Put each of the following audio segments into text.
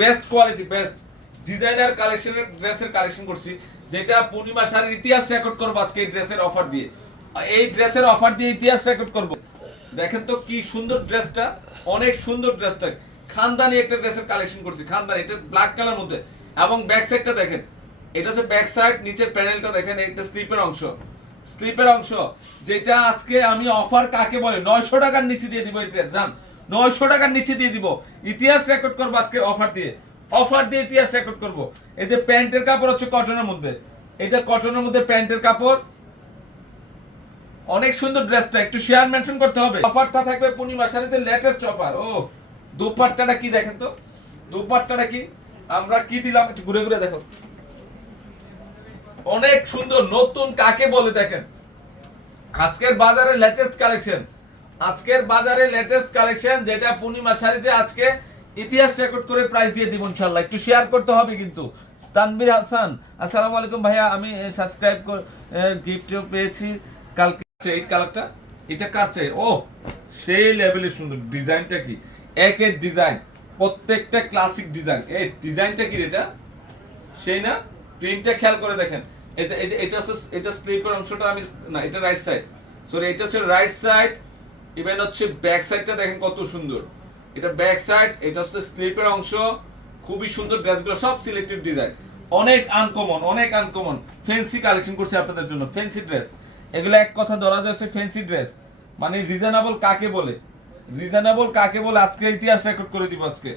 Best quality best designer কালেকশনের ড্রেসের collection করছি, যেটা পূর্ণিমা শাড়ির ইতিহাস রেকর্ড করব আজকে এই ড্রেসের অফার দিয়ে। এই ড্রেসের অফার দিয়ে ইতিহাস রেকর্ড করব। দেখেন তো কি সুন্দর ড্রেসটা অনেক সুন্দর ড্রেসটা খানদানি একটা ড্রেসের কালেকশন করছি, খানদানি, এটা ব্ল্যাক কালার মধ্যে। এবং ব্যাক সাইডটা দেখেন, এটা হচ্ছে ব্যাক সাইড নিচের প্যানেলটা দেখেন, এটা স্লিপের অংশ। স্লিপের অংশ, যেটা আজকে আমি অফার কাকে বলে, নয়শো টাকার নিচে দিয়ে দিব এই ড্রেস জান? নয়শো টাকার নিচে দিয়ে দিব। ইতিহাস রেকর্ড করব আজকে অফার দিয়ে। অফার দিয়ে ইতিহাস রেকর্ড করব। এই যে প্যান্টের কাপড় হচ্ছে কটনের মধ্যে। এটা কটনের মধ্যে প্যান্টের কাপড়। অনেক সুন্দর ড্রেসটা একটু শেয়ার মেনশন করতে হবে। অফারটা থাকবে পূর্ণিমা শাড়িতে লেটেস্ট অফার ও, দুপাট্টাটা কি দেখেন তো? দুপাট্টাটা কি? আমরা কি দিলাম? একটু ঘুরে ঘুরে দেখো। অনেক সুন্দর, নতুন কাকে বলে দেখেন? আজকের বাজারে লেটেস্ট কালেকশন আজকের বাজারে লেটেস্ট কালেকশন যেটা পূর্ণিমা শাড়িতে আজকে ইতিহাস রেকর্ড করে প্রাইস দিয়ে দিব ইনশাল্লাহ একটু শেয়ার করতে হবে কিন্তু। তানবির হাসান, আসসালামু আলাইকুম ভাইয়া, আমি সাবস্ক্রাইব গিফটও পেয়েছি। কালকে এই কালারটা এটা কার চাই? ও, সেই লেভেলের সুন্দর। ডিজাইনটা কি? একের ডিজাইন প্রত্যেকটা ক্লাসিক ডিজাইন এই ডিজাইনটা কি এটা? সেই না? প্রিন্টটা খেয়াল করে দেখেন। এটা এটা এটা স্লিপের অংশটা আমি, না, এটা রাইট সাইড সরি এটা হচ্ছে রাইট সাইড ইভেন হচ্ছে ব্যাক সাইডটা দেখেন কত সুন্দর। এটা ব্যাক সাইড এটা হচ্ছে স্লিপের অংশ। খুবই সুন্দর ড্রেসগুলো, সব সিলেক্টেড ডিজাইন অনেক আনকমন অনেক আনকমন ফ্যান্সি কালেকশন করছে আপনাদের জন্য ফ্যান্সি ড্রেস এগুলো এক কথা ধরা যাচ্ছে ফ্যান্সি ড্রেস মানে রিজনেবল কাকে বলে? রিজনেবল কাকে বলে? আজকে ইতিহাস রেকর্ড করে দিব আজকে।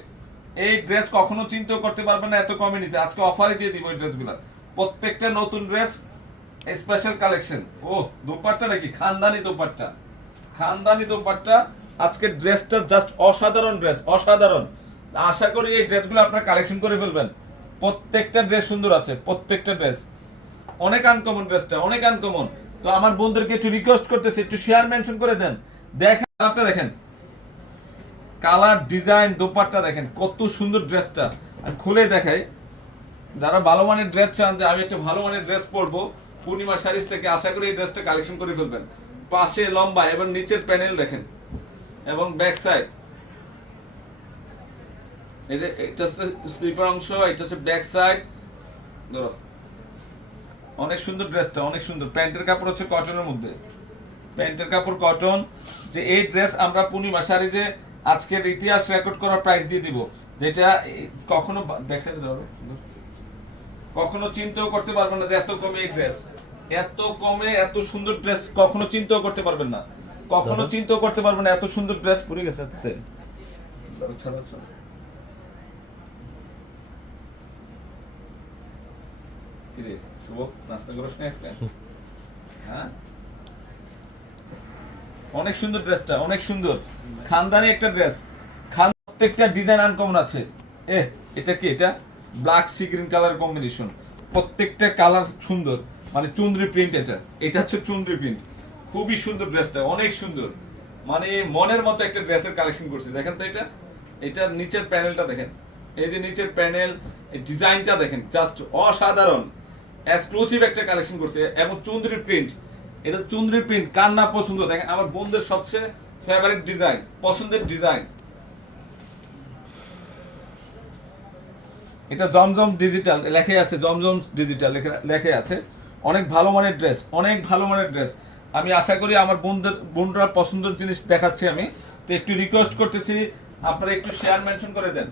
এই ড্রেস কখনো চিন্তা করতে পারবে না, এত কমে নিতে আজকে অফারে দিয়ে দিব এই ড্রেসগুলো প্রত্যেকটা নতুন ড্রেস স্পেশাল কালেকশন ও দোপাট্টা নাকি? খানদানি দোপাট্টা। খানদানি দোপাট্টা আজকে ড্রেসটা জাস্ট অসাধারণ ড্রেস অসাধারণ। আশা করি এই ড্রেসগুলো আপনারা কালেকশন করে ফেলবেন। প্রত্যেকটা ড্রেস সুন্দর আছে, প্রত্যেকটা ড্রেস অনেক আনকমন ড্রেসটা অনেক আনকমন তো আমার বন্ধুদেরকে একটু রিকোয়েস্ট করতেছি, একটু শেয়ার মেনশন করে দেন। দেখেন আপনি দেখেন। কালার ডিজাইন দোপাট্টা দেখেন, কত সুন্দর ড্রেসটা আমি খুলে দেখাই, যারা ভালো মানের ড্রেস চান, যে আমি একটা ভালো মানের ড্রেস পরবো, পূর্ণিমা শাড়িজ থেকে আশা করি এই ড্রেসটা কালেকশন করে ফেলবেন। পাশে লম্বা এবং নিচের প্যানেল দেখেন, এবং ব্যাক সাইড এই যে এটা হচ্ছে স্লিপার অংশ, এটা হচ্ছে ব্যাক সাইড ধরো, অনেক সুন্দর ড্রেসটা, অনেক সুন্দর। প্যান্টের কাপড় হচ্ছে কটনের মধ্যে। প্যান্টের কাপড়, কটন, যে এই ড্রেস আমরা পূর্ণিমা শাড়ি যে আজকের ইতিহাস রেকর্ড করার প্রাইস দিয়ে দিব, যেটা কখনো ব্যাক সাইডে যাবে কখনো চিন্তাও করতে পারবেন না যে এত কমে এই ড্রেস এত কমে এত সুন্দর ড্রেস কখনো চিন্তাও করতে পারবেন না। কখনো চিন্তাও করতে পারবেন না এত সুন্দর ড্রেস পরে গেছে এতে। দাঁড়াও, ছাড়াও, ছাড়াও। কি রে, শুভ? নাস্তা করিস না আজকে? হ্যাঁ? অনেক সুন্দর ড্রেসটা অনেক সুন্দর। খানদানি একটা ড্রেস খান প্রত্যেকটা ডিজাইন আনকমন আছে। এ এটা কি? এটা black sea green colour combination প্রত্যেকটা কালার সুন্দর। মানে চুন্দ্রি প্রিন্ট এটা। এটা হচ্ছে চুন্দ্রি প্রিন্ট খুবই সুন্দর ড্রেসটা অনেক সুন্দর। মানে মনের মতো একটা ড্রেসের কালেকশন করছে। দেখেন তো এটা? এটার নিচের প্যানেলটা দেখেন। এই যে নিচের প্যানেল ডিজাইনটা দেখেন। জাস্ট অসাধারণ। এক্সক্লুসিভ একটা কালেকশন করছে। এবং চুন্দ্রি প্রিন্ট এটা চুন্দ্রি প্রিন্ট কার না পছন্দ? দেখেন, আমার বন্ধুদের সবচেয়ে ফেভারিট ডিজাইন পছন্দের ডিজাইন এটা জমজম ডিজিটাল লেখে আছে, জমজম ডিজিটাল লেখে আছে। অনেক ভালো মানের ড্রেস অনেক ভালো মানের ড্রেস আমি আশা করি আমার বন্ধুদের বন্ধুরা পছন্দের জিনিস দেখাচ্ছি আমি। তো একটু রিকোয়েস্ট করতেছি, আপনারা একটু শেয়ার মেনশন করে দেন।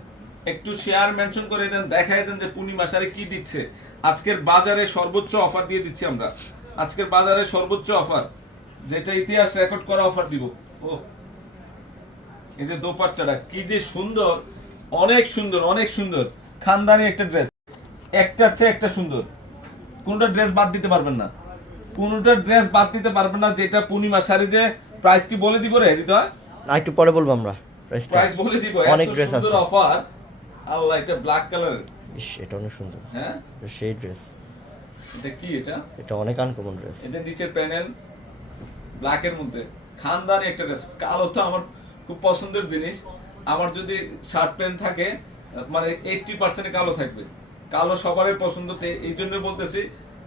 একটু শেয়ার মেনশন করে দেন, দেখাই দেন যে পূর্ণিমা শাড়ি কি দিচ্ছে। আজকের বাজারে সর্বোচ্চ অফার দিয়ে দিচ্ছি আমরা। আজকের বাজারে সর্বোচ্চ অফার যেটা ইতিহাস রেকর্ড করা অফার দিব। ও এই যে দোপাট্টাটা, কি যে সুন্দর। অনেক সুন্দর অনেক সুন্দর। খানদানি একটা ড্রেস একটার চেয়ে একটা সুন্দর। কোনটা ড্রেস বাদ দিতে পারবেন না। কোনটা ড্রেস বাদ দিতে পারবেন না যেটা পূর্ণিমা শাড়ি যে প্রাইস কি বলে দিব রে হৃদয়? না একটু পরে বলব আমরা প্রাইস বলে দিব অনেক ড্রেস আছে। সুন্দর অফার আল্লাহ এটা ব্ল্যাক কালার ইস, এটা অনেক সুন্দর। হ্যাঁ? সেই ড্রেস এটা কি এটা? এটা অনেক আনকমন ড্রেস এদের নিচের প্যানেল ব্ল্যাকের মধ্যে। খানদানি একটা ড্রেস কালো তো আমার খুব পছন্দের জিনিস। আমার যদি শার্ট প্যান্ট থাকে মানে এইটটি পার্সেন্ট কালো থাকবে। কালো সবারই পছন্দ এই জন্য বলতেছি,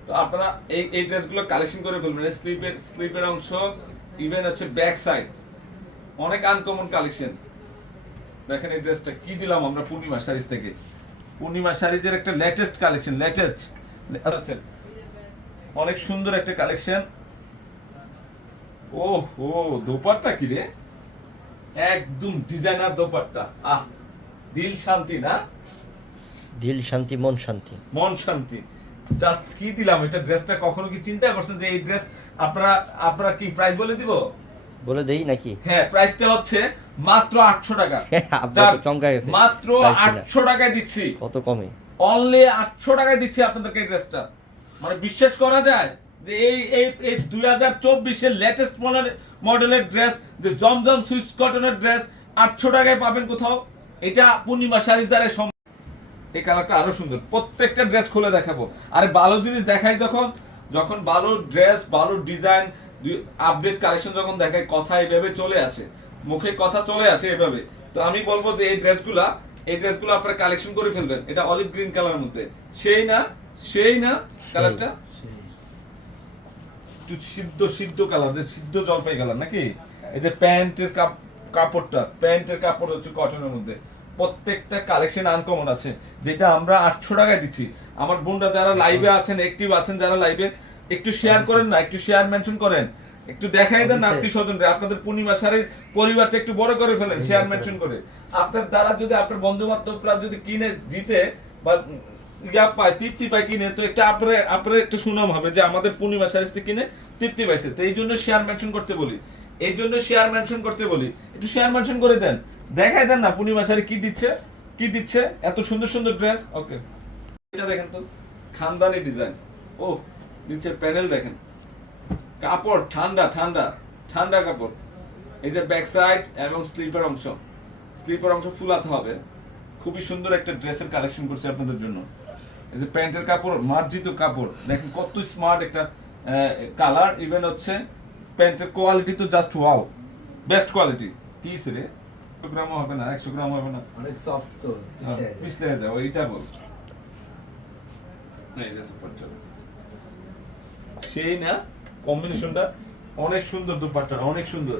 তো আপনারা এই এই ড্রেসগুলো কালেকশন করে ফেলবেন। স্লিপের স্লিপের অংশ ইভেন হচ্ছে ব্যাক সাইড অনেক আনকমন কালেকশন দেখেন এই ড্রেসটা কি দিলাম আমরা পূর্ণিমা শাড়িজ থেকে। পূর্ণিমা শাড়িজের একটা লেটেস্ট কালেকশন লেটেস্ট আছে অনেক সুন্দর একটা কালেকশন ও ও দোপাট্টা কি রে? একদম ডিজাইনার দোপাট্টা। আহ, দিল শান্তি না? দিল শান্তি মন শান্তি। মন শান্তি। জাস্ট কি দিলাম? এটা ড্রেসটা কখনো কি চিন্তা করছেন যে এই ড্রেস আপনারা আপনারা কি প্রাইস বলে দিব? বলে দেই নাকি? হ্যাঁ প্রাইসটা হচ্ছে মাত্র আটশো টাকা। আপনার চমকা গেছে। মাত্র price শুনে। আটশো টাকায় দিচ্ছি। কত কমে? অনলি আটশো টাকায় দিচ্ছি আপনাদেরকে এই ড্রেসটা। মানে বিশ্বাস করা যায় যে এই এই এই দুই হাজার চব্বিশের লেটেস্ট মডেলের মডেলের ড্রেস যে জমজম সুইস কটনের ড্রেস আটশো টাকায় পাবেন কোথাও। এটা পূর্ণিমা সম্ভব এই কালারটা আরও সুন্দর। প্রত্যেকটা ড্রেস খুলে দেখাবো। আরে ভালো জিনিস দেখাই যখন যখন ভালো ড্রেস ভালো ডিজাইন আপডেট কালেকশন যখন দেখাই কথা এইভাবে চলে আসে। মুখে কথা চলে আসে এভাবে। তো আমি বলব যে এই ড্রেসগুলা এই ড্রেসগুলো আপনারা কালেকশন করে ফেলবেন। এটা অলিভ গ্রিন কালারের মধ্যে। সেই না সেই না কালারটা একটু সিদ্ধ সিদ্ধ কালার যে সিদ্ধ জলপাই কালার নাকি? এই যে প্যান্টের কাপ- কাপড়টা প্যান্টের কাপড় হচ্ছে কটনের মধ্যে। প্রত্যেকটা কালেকশন আনকমন আছে যেটা আমরা আটশো টাকায় দিচ্ছি। আমার বোনরা যারা লাইভে আছেন অ্যাক্টিভ আছেন যারা লাইভে একটু শেয়ার করেন না একটু শেয়ার মেনশন করেন। একটু দেখাই দেন। আত্মীয় স্বজনরা আপনাদের পূর্ণিমা শাড়ির পরিবারটা একটু বড় করে ফেলেন শেয়ার মেনশন করে। আপনার দ্বারা যদি আপনার বন্ধু বান্ধবরা যদি কিনে জিতে বা ইয়া পায় তৃপ্তি পায় কিনে তো একটা আপনার আপনার একটা সুনাম হবে যে আমাদের পূর্ণিমা থেকে কিনে তৃপ্তি পাইছে। তো এই জন্য শেয়ার মেনশন করতে বলি। এই জন্য শেয়ার মেনশন করতে বলি। একটু শেয়ার মেনশন করে দেন। দেখাই দেন না, পূর্ণিমা শাড়ি কি দিচ্ছে? কি দিচ্ছে? এত সুন্দর সুন্দর ড্রেস ওকে এটা দেখেন তো, খানদানি ডিজাইন ও, নিচের প্যানেল দেখেন। কাপড়, ঠান্ডা ঠান্ডা ঠান্ডা কাপড়। এই যে ব্যাক সাইড এবং স্লিপার অংশ। স্লিপার অংশ ফুলাতে হবে। খুবই সুন্দর একটা ড্রেসের কালেকশন করছে আপনাদের জন্য। এই যে প্যান্টের কাপড়, মার্জিত কাপড়। দেখেন কত স্মার্ট একটা কালার ইভেন হচ্ছে প্যান্টের কোয়ালিটি তো জাস্ট ওয়াও বেস্ট কোয়ালিটি কি রে। একশো গ্রামও হবে না একশো গ্রাম হবে না। অনেক সফট তো হ্যাঁ, পিছলে যাও ওইটা বল। এই যে। সেই না কম্বিনেশনটা অনেক সুন্দর দুপাট্টা অনেক সুন্দর।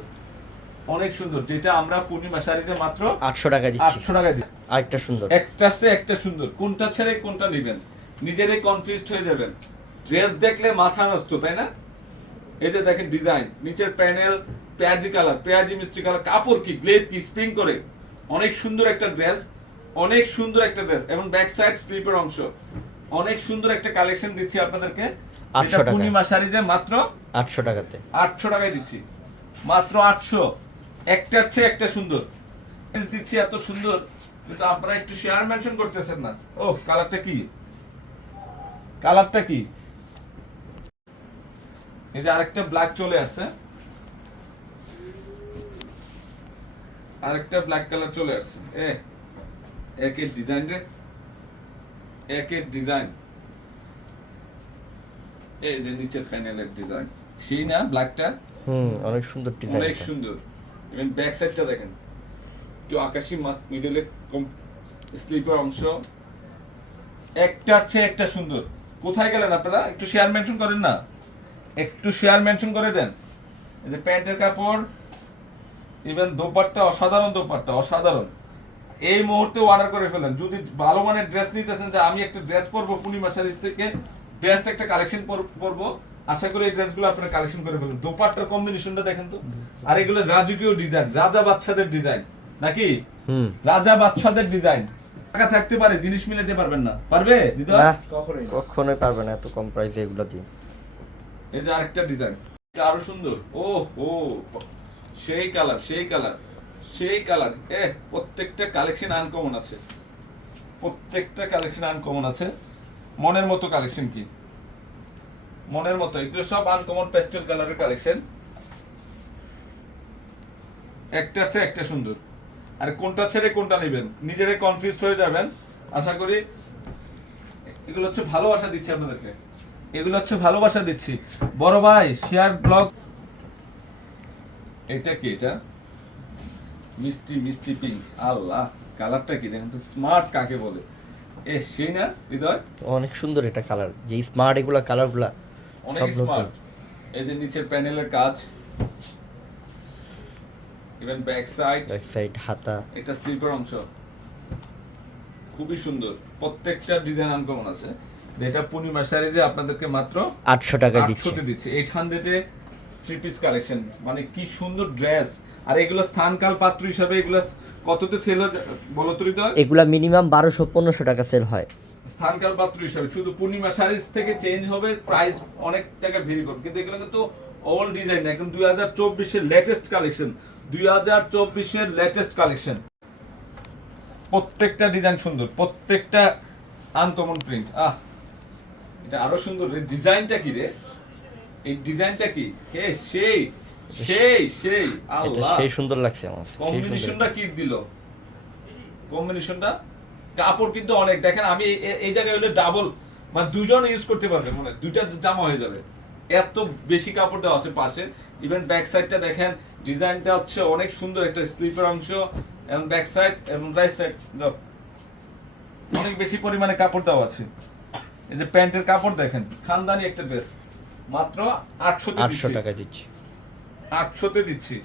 অনেক সুন্দর যেটা আমরা পূর্ণিমা শাড়িতে মাত্র আটশো টাকা দিচ্ছি। আটশো টাকা দিই আরেকটা সুন্দর। একটা সে একটা সুন্দর। কোনটা ছেড়ে কোনটা নেবেন? নিজেরাই কনফিউজড হয়ে যাবেন। ড্রেস দেখলে মাথা নষ্ট তাই না? এই যে দেখেন ডিজাইন নিচের প্যানেল পেঁয়াজি কালার পেঁয়াজি মিষ্টি কালার কাপড় কি গ্লেজ কি স্প্রিং করে। অনেক সুন্দর একটা ড্রেস অনেক সুন্দর একটা ড্রেস এবং ব্যাক সাইড স্লিপের অংশ। অনেক সুন্দর একটা কালেকশন দিচ্ছি আপনাদেরকে। 800 পূর্ণিমা শাড়ি যে মাত্র আটশো টাকাতে। আটশো টাকায় দিচ্ছি। মাত্র আটশো। একটার চেয়ে একটা সুন্দর। দিচ্ছি এত সুন্দর কিন্তু আপনারা একটু শেয়ার মেনশন করতেছেন না। ও কালারটা কি? কালারটা কি? এই যে আরেকটা ব্ল্যাক চলে আসছে। আরেকটা ব্ল্যাক কালার চলে আসছে। এ একের ডিজাইন রে। একের ডিজাইন এই যে নিচের প্যানেলের ডিজাইন সেই না ব্ল্যাকটা হুম অনেক সুন্দর ডিজাইন অনেক সুন্দর। ইভেন ব্যাক সাইডটা দেখেন। একটু আকাশি মাছ মিডলে স্লিপার অংশ। একটার চেয়ে একটা সুন্দর। কোথায় গেলেন আপনারা? একটু শেয়ার মেনশন করেন না? একটু শেয়ার মেনশন করে দেন। এই যে প্যান্টের কাপড় ইভেন দোপাট্টা অসাধারণ দোপাট্টা অসাধারণ। এই মুহূর্তে অর্ডার করে ফেলেন। যদি ভালো মানের ড্রেস নিতেছেন যে আমি একটা ড্রেস পরবো পূর্ণিমা শাড়িজ থেকে বেস্ট একটা কালেকশন পরবো আশা করি এই ড্রেসগুলো আপনারা কালেকশন করে ফেলবেন দোপাট্টার কম্বিনেশনটা দেখেন তো। আর এগুলো রাজকীয় ডিজাইন রাজা বাচ্চাদের ডিজাইন নাকি? রাজা বাচ্চাদের ডিজাইন টাকা থাকতে পারে জিনিস মিলাতে পারবেন না। পারবে দিদা? কখনোই পারবে না এত কম প্রাইসে এগুলো দিয়ে। এই যে আরেকটা ডিজাইন এটা আরও সুন্দর। ও ও, সেই কালার সেই কালার সেই কালার এ, প্রত্যেকটা কালেকশন আনকমন আছে। প্রত্যেকটা কালেকশন আনকমন আছে। মনের মতো কালেকশন কি? মনের মতো। এগুলো সব আনকমন পেস্টেল কালারের কালেকশন একটার চেয়ে একটা সুন্দর। আর কোনটা ছেড়ে কোনটা নেবেন? নিজেরাই কনফিউজ হয়ে যাবেন। আশা করি এগুলো হচ্ছে ভালোবাসা দিচ্ছি আপনাদেরকে। এগুলো হচ্ছে ভালোবাসা দিচ্ছি। বড় ভাই শেয়ার ব্লগ এটা কি এটা? মিষ্টি মিষ্টি পিঙ্ক আল্লাহ কালারটা কি দেখেন তো স্মার্ট কাকে বলে? এ সেই না হৃদয়? অনেক সুন্দর এটা কালার যে স্মার্ট এগুলা কালারগুলা অনেক স্মার্ট এই যে নিচের প্যানেলের কাজ। Even back side back side হাতা। এটা স্লিপার অংশ। খুবই সুন্দর। প্রত্যেকটা ডিজাইন আনকমন আছে। যেটা পূর্ণিমা সারিজে আপনাদেরকে মাত্র আটশো টাকা দিচ্ছে। আটশোতে দিচ্ছে। এইট হান্ড্রেডে থ্রি পিস কালেকশন মানে কি সুন্দর ড্রেস আর এগুলো স্থানকাল পাত্র হিসাবে এগুলো কততে সেল বলো? এগুলা মিনিমাম বারোশো পনেরোশো টাকা সেল হয়। স্থানকাল পাত্র হিসাবে। শুধু পূর্ণিমা থেকে চেঞ্জ হবে প্রাইস অনেক টাকা ভেরি করবে। কিন্তু এগুলো কিন্তু ওল্ড ডিজাইন না এখন দুই হাজার চব্বিশের লেটেস্ট কালেকশন দুই হাজার চব্বিশের লেটেস্ট কালেকশন প্রত্যেকটা ডিজাইন সুন্দর প্রত্যেকটা আনকমন প্রিন্ট আহ এটা আরও সুন্দর রে। ডিজাইনটা কি রে? এই ডিজাইনটা কি? হে সেই সেই সেই এটা আল্লাহ। সেই সুন্দর লাগছে আমার। কম্বিনেশনটা কি দিল? কম্বিনেশনটা কাপড় কিন্তু অনেক। দেখেন আমি এই জায়গায় হলে ডাবল মানে দুজন ইউজ করতে পারবে মানে দুইটা জামা হয়ে যাবে। এত বেশি কাপড় দেওয়া আছে পাশে। ইভেন ব্যাক সাইডটা দেখেন ডিজাইনটা হচ্ছে অনেক সুন্দর একটা স্লিপার অংশ এবং ব্যাক সাইড এবং রাইট সাইড অনেক বেশি পরিমাণে কাপড় দেওয়া আছে। এই যে প্যান্টের কাপড় দেখেন খানদানি একটা ড্রেস মাত্র আটশো আটশো টাকা দিচ্ছে। আটশোতে দিচ্ছি।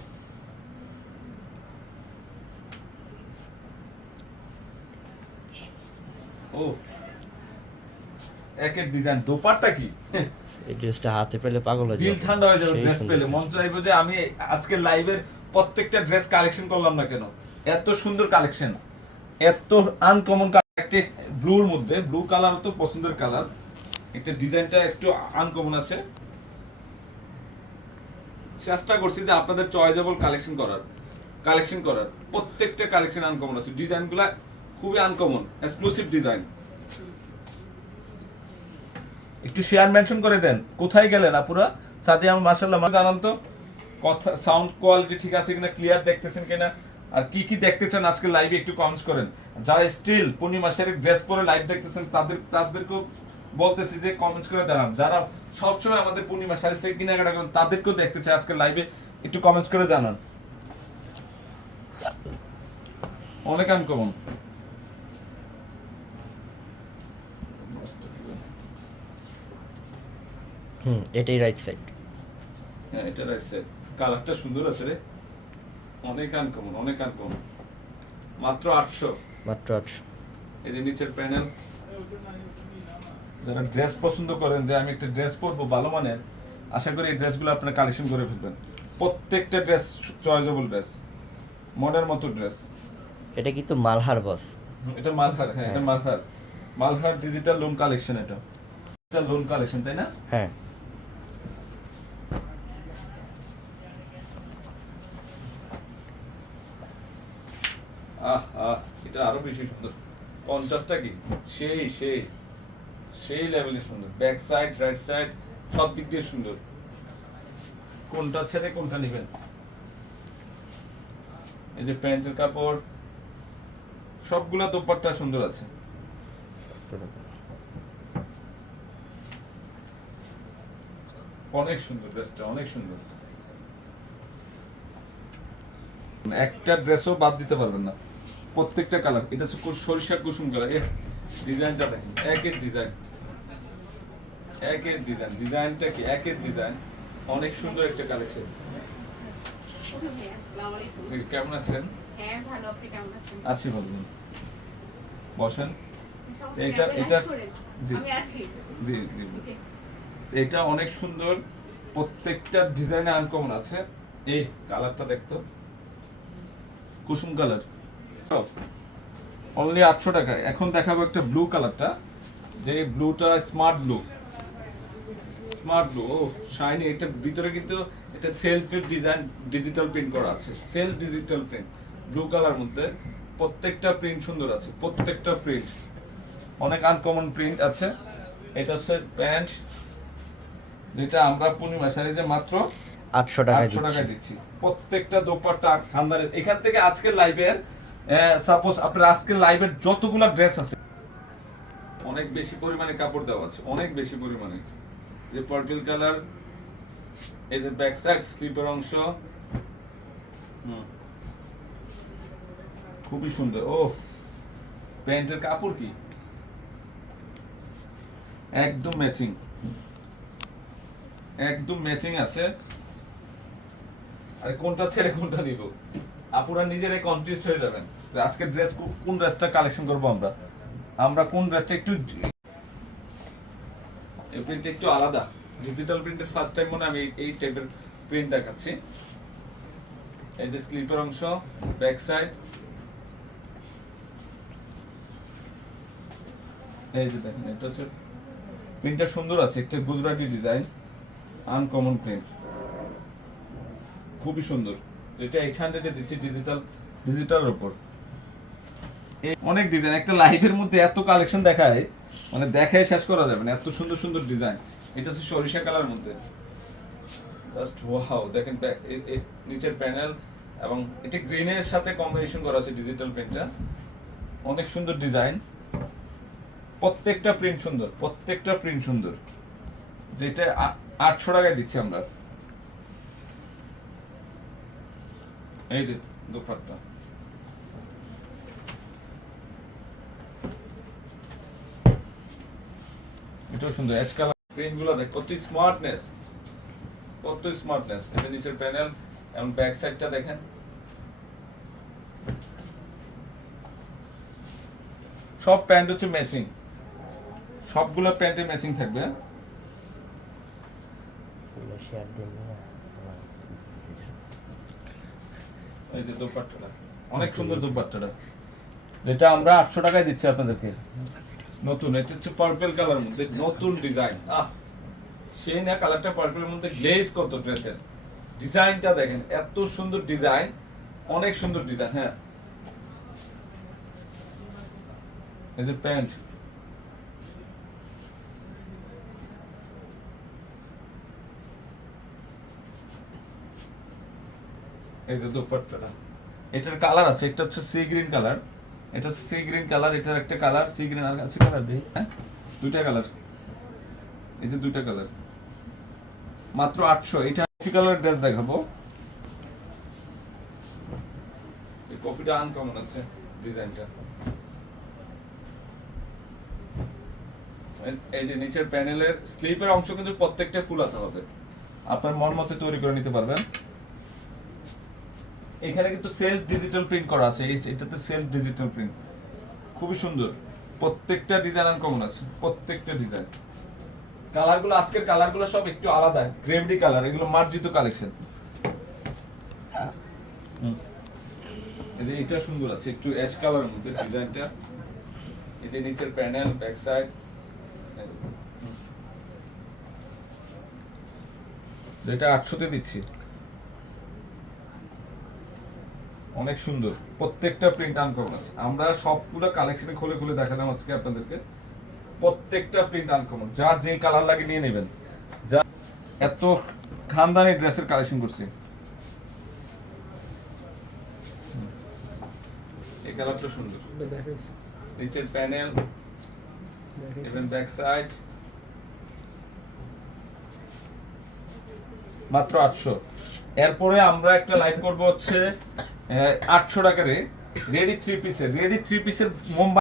ও একের ডিজাইন দোপারটা কি? এই ড্রেসটা হাতে পেলে পাগল হয়ে দিল ঠান্ডা হয়ে যাবে ড্রেস পেলে। মন চাইব যে আমি আজকে লাইভের প্রত্যেকটা ড্রেস কালেকশন করলাম না কেন? এত সুন্দর কালেকশন এত আনকমন একটা ব্লুর মধ্যে ব্লু কালার তো পছন্দের কালার। একটা ডিজাইনটা একটু আনকমন আছে। চেষ্টা করছি যে আপনাদের চয়েজেবল কালেকশন করার কালেকশন করার। প্রত্যেকটা কালেকশন আনকমন আছে। ডিজাইনগুলো খুবই আনকমন এক্সক্লুসিভ ডিজাইন। একটু শেয়ার মেনশন করে দেন কোথায় গেলেন আপুরা? সাথে আমার মাসাল্লাহ জানান তো কথা সাউন্ড কোয়ালিটি ঠিক আছে কিনা ক্লিয়ার দেখতেছেন কিনা? আর কি কি দেখতে চান আজকে লাইভে একটু কমেন্টস করেন। যারা স্টিল পূর্ণিমা শাড়ির ড্রেস পরে লাইভ দেখতেছেন তাদের তাদেরকেও বলতেছি যে কমেন্টস করে জানান। যারা সবসময় আমাদের পূর্ণিমা শাড়ি থেকে কেনাকাটা করেন তাদেরকেও দেখতে চাই আজকে লাইভে একটু কমেন্টস করে জানান। অনেক আনকমন হুম এটাই রাইট সাইড হ্যাঁ এটা রাইট সাইড কালারটা সুন্দর আছে রে। অনেক আনকমন অনেক আনকমন মাত্র আটশো। মাত্র আটশো। এই যে নিচের প্যানেল যারা ড্রেস পছন্দ করেন যে আমি একটা ড্রেস পরবো ভালো মানের আশা করি এই ড্রেসগুলো আপনারা কালেকশন করে ফেলবেন। প্রত্যেকটা ড্রেস চয়েজেবল ড্রেস মনের মতো ড্রেস এটা কিন্তু মালহার বস এটা মালহার হ্যাঁ এটা Malhar. Malhar digital lawn collection এটা। ডিজিটাল লোন কালেকশন তাই না? হ্যাঁ আহ আহ এটা আরও বেশি সুন্দর। পঞ্চাশটা কি? সেই সেই। সেই লেভেলে সুন্দর। ব্যাক সাইড রাইট সাইড সব দিক দিয়ে সুন্দর। কোনটা ছেড়ে কোনটা নেবেন? এই যে প্যান্টের কাপড়, সবগুলা দোপাট্টা সুন্দর আছে। অনেক সুন্দর ড্রেসটা, অনেক সুন্দর। একটা ড্রেসও বাদ দিতে পারবেন না। প্রত্যেকটা কালার। এটা হচ্ছে সরিষা কুসুম কালার। এ ডিজাইনটা দেখেন একের ডিজাইন। একের ডিজাইন। ডিজাইনটা কি? একের ডিজাইন। অনেক সুন্দর একটা কালেকশন। আসসালামু আলাইকুম। কেমন আছেন? হ্যাঁ, ভালো, কেমন আছেন? আছি বলুন বসেন। এটা- এটা- জি। আমি আছি। জি জি। এটা অনেক সুন্দর। প্রত্যেকটা ডিজাইনে আনকমন আছে। এই কালারটা দেখতো। কুসুম কালার। অনলি আটশো টাকা। এখন দেখাবো একটা ব্লু কালারটা যে ব্লুটা স্মার্ট ব্লু স্মার্ট ব্লু ও শাইনি এটা ভিতরে কিন্তু এটা সেলফের ডিজাইন ডিজিটাল প্রিন্ট করা আছে। Self digital print blue colour মধ্যে প্রত্যেকটা প্রিন্ট সুন্দর আছে। প্রত্যেকটা প্রিন্ট অনেক আনকমন প্রিন্ট আছে। এটা হচ্ছে প্যান্ট যেটা আমরা পূর্ণিমা শাড়িতে মাত্র আটশো টাকা আটশো টাকা দিচ্ছি। প্রত্যেকটা দোপাট্টা খানদারের এখান থেকে আজকের লাইভের সাপোজ আপনার আজকের লাইভের যতগুলা ড্রেস আছে, অনেক বেশি পরিমাণে কাপড় দেওয়া আছে, অনেক বেশি পরিমাণে। যে পার্পল কালার এই যে ব্যাক সাইড স্লিপার অংশ। হুম। খুবই সুন্দর ও প্যান্টের কাপড় কি? একদম ম্যাচিং একদম ম্যাচিং আছে। আরে কোনটা ছেড়ে কোনটা নিব? আপুরা নিজেরাই কনফিউজড হয়ে যাবেন আজকে ড্রেস কোন ড্রেসটা কালেকশন করব আমরা? আমরা কোন ড্রেসটা একটু এই প্রিন্ট একটু আলাদা। ডিজিটাল প্রিন্টের ফার্স্ট টাইম মনে আমি এই টাইপের প্রিন্ট দেখাচ্ছি। এই যে স্লিপের অংশ ব্যাক সাইড এই যে দেখেন, এটা হচ্ছে প্রিন্টটা সুন্দর আছে, একটা গুজরাটি ডিজাইন আনকমন প্রিন্ট খুবই সুন্দর। এটা এইট হান্ড্রেডে দিচ্ছি ডিজিটাল ডিজিটাল উপর। অনেক ডিজাইন একটা লাইভের মধ্যে এত কালেকশন দেখায় মানে দেখায় শেষ করা যাবে না, এত সুন্দর সুন্দর ডিজাইন এটা হচ্ছে সরিষা কালার মধ্যে। জাস্ট ওয়াও দেখেন নিচের প্যানেল এবং এটা গ্রিনের সাথে কম্বিনেশন করা আছে ডিজিটাল প্রিন্টটা অনেক সুন্দর ডিজাইন প্রত্যেকটা প্রিন্ট সুন্দর, প্রত্যেকটা প্রিন্ট সুন্দর। যেটা আটশো টাকায় দিচ্ছি আমরা। এই যে দোপাট্টা। এটাও সুন্দর অ্যাশ কালার প্রিন্টগুলো দেখ, কত স্মার্টনেস কত স্মার্টনেস এটা নিচের প্যানেল এবং ব্যাক সাইডটা দেখেন। সব প্যান্ট হচ্ছে ম্যাচিং সবগুলো প্যান্টে ম্যাচিং থাকবে হ্যাঁ? শেয়ার দিন না এই যে দোপাট্টাটা। অনেক সুন্দর দোপাট্টাটা। যেটা আমরা আটশো টাকায় দিচ্ছি আপনাদেরকে। নতুন এটা হচ্ছে পার্পল কালার মধ্যে নতুন ডিজাইন আহ। সেই না কালারটা পার্পলের মধ্যে গ্লেজ কত ড্রেসের ডিজাইনটা দেখেন এত সুন্দর ডিজাইন অনেক সুন্দর ডিজাইন হ্যাঁ। এই যে প্যান্ট। এই যে দুপাট্টাটা। এটার কালার আছে একটা হচ্ছে সি গ্রিন কালার এটা হচ্ছে সি গ্রিন কালার এটার একটা কালার সি গ্রিন আর আছে কালার দিই হ্যাঁ? দুইটা কালার এই যে দুইটা কালার মাত্র আটশো। এটা কালার ড্রেস দেখাবো? আনকমন আছে ডিজাইনটা এই যে নিচের প্যানেলের স্লিপের অংশ কিন্তু প্রত্যেকটা ফুলাতে হবে। আপনার মন মতো তৈরি করে নিতে পারবেন। এখানে কিন্তু সেলফ ডিজিটাল প্রিন্ট করা আছে এটাতে সেলফ ডিজিটাল প্রিন্ট খুবই সুন্দর। প্রত্যেকটা ডিজাইন আনকমন আছে, প্রত্যেকটা ডিজাইন কালারগুলো আজকের কালারগুলো সব একটু আলাদা গ্রেভডি কালার এগুলো মার্জিত কালেকশন এই যে এটা সুন্দর আছে, একটু অ্যাশ কালার মধ্যে ডিজাইনটা এই যে নিচের প্যানেল ব্যাক সাইড এটা আটশোতে দিচ্ছি। অনেক সুন্দর। প্রত্যেকটা প্রিন্ট আনকমন আছে। আমরা সবগুলো কালেকশনে খুলে খুলে দেখালাম আজকে আপনাদেরকে। প্রত্যেকটা প্রিন্ট আনকমন যার যে কালার লাগে নিয়ে নেবেন। যা এত খানদানি ড্রেসের কালেকশন করছি। এই কালারটা সুন্দর। নিচের প্যানেল ব্যাক সাইড মাত্র আটশো। এরপরে আমরা একটা লাইভ করব হচ্ছে আটশো টাকারে রেডি থ্রি পিসের রেডি থ্রি পিসের মুম্বাই